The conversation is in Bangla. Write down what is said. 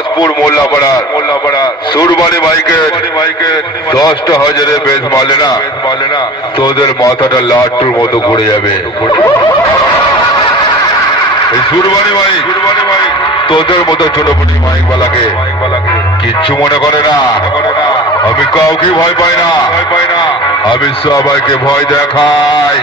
দাসপুর মোল্লাপাড়া সুরবানি মাইকের 10টা হাজারে বেশ মারলে না তোদের মাথাটা লাট্টুর মতো ঘুরে যাবে। এই সুরবানি মাইক তোদের মতো ছোটপুটি মাইক বালাকে কিচ্ছু মনে করে না। আমি কাউকে ভয় পাই না, আমি সবাইকে ভয় দেখাই।